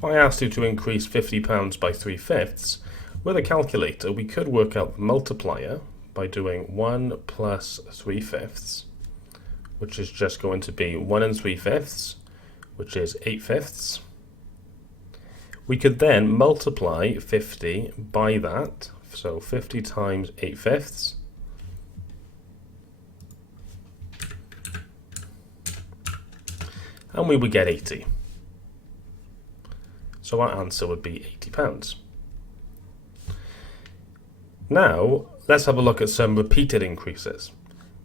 If I asked you to increase £50 by 3/5, with a calculator we could work out the multiplier by doing 1 plus 3/5, which is just going to be 1 and 3/5, which is 8/5. We could then multiply 50 by that, so 50 times 8/5, and we would get 80. So our answer would be £80. Now, let's have a look at some repeated increases.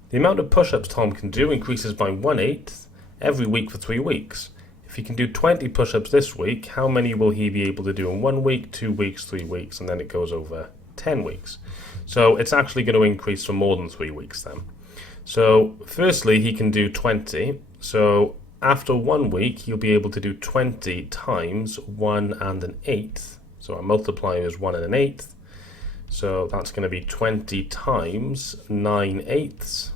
The amount of push-ups Tom can do increases by 1/8 every week for 3 weeks. If he can do 20 push-ups this week, how many will he be able to do in 1 week, 2 weeks, 3 weeks, and then it goes over 10 weeks. So it's actually going to increase for more than 3 weeks then. So firstly, he can do 20. So after 1 week, he'll be able to do 20 times 1 and an 1/8. So our multiplier is 1 and an 1/8. So that's going to be 20 times 9/8,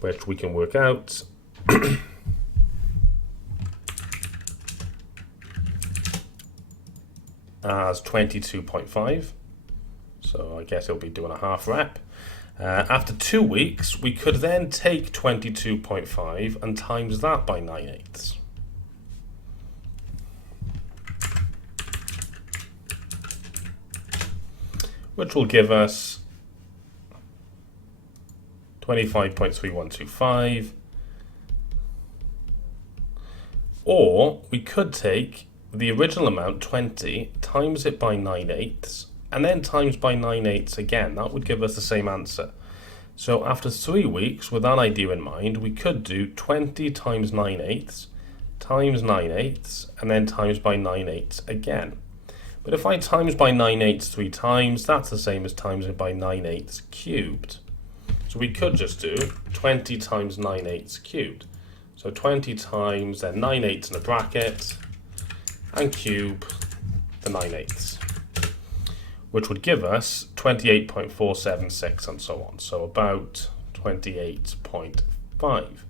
which we can work out as 22.5. So I guess it'll be doing a half rep. After 2 weeks, we could then take 22.5 and times that by 9/8. Which will give us 25.3125. Or we could take the original amount, 20, times it by 9/8, and then times by 9/8 again. That would give us the same answer. So after 3 weeks, with that idea in mind, we could do 20 times 9/8 times 9/8, and then times by 9/8 again. But if I times by 9/8 3 times, that's the same as times it by 9/8 cubed. So we could just do 20 times 9/8 cubed. So 20 times, then 9/8 in a bracket, and cube the 9/8, which would give us 28.476 and so on. So about 28.5.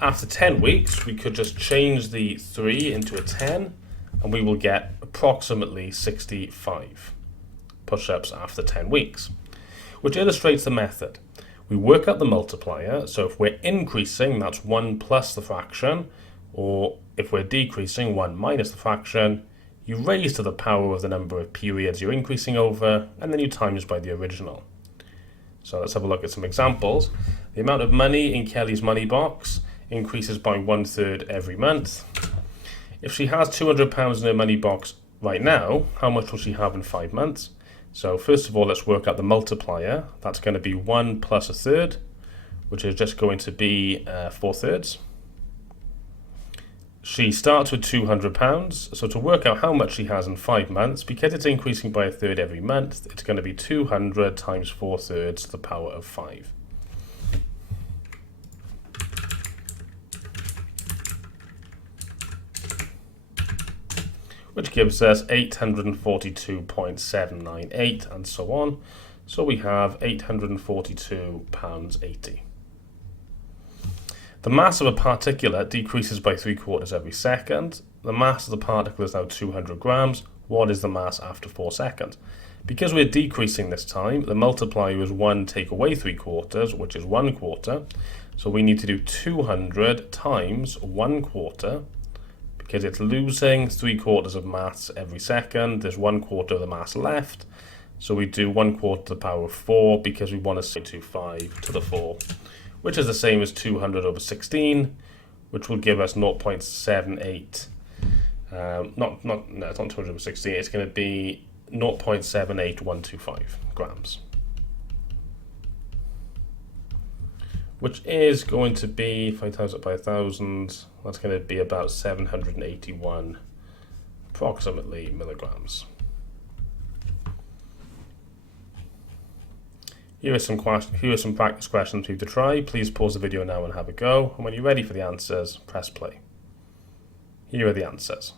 After 10 weeks, we could just change the 3 into a 10, and we will get approximately 65 push-ups after 10 weeks, which illustrates the method. We work out the multiplier, so if we're increasing, that's 1 plus the fraction, or if we're decreasing, 1 minus the fraction. You raise to the power of the number of periods you're increasing over, and then you times by the original. So let's have a look at some examples. The amount of money in Kelly's money box increases by 1/3 every month. If she has £200 in her money box right now, how much will she have in 5 months? So first of all, let's work out the multiplier. That's going to be 1 plus 1/3, which is just going to be 4/3. She starts with £200, so to work out how much she has in 5 months, because it's increasing by 1/3 every month, it's going to be 200 times 4/3 to the power of 5. Which gives us 842.798 and so on. So we have £842.80. The mass of a particulate decreases by 3/4 every second. The mass of the particle is now 200 grams. What is the mass after 4 seconds? Because we're decreasing this time, the multiplier is 1 take away 3/4, which is 1/4. So we need to do 200 times 1/4, because it's losing 3/4 of mass every second. There's 1/4 of the mass left. So we do 1/4 to the power of 4, because we want to say 25 to the 4. Which is the same as 200 over 16, which will give us 0.78. No, it's not 200 over 16. It's going to be 0.78125 grams, which is going to be, if I times it by 1,000, that's going to be about 781 approximately milligrams. Here are some practice questions for you to try. Please pause the video now and have a go. And when you're ready for the answers, press play. Here are the answers.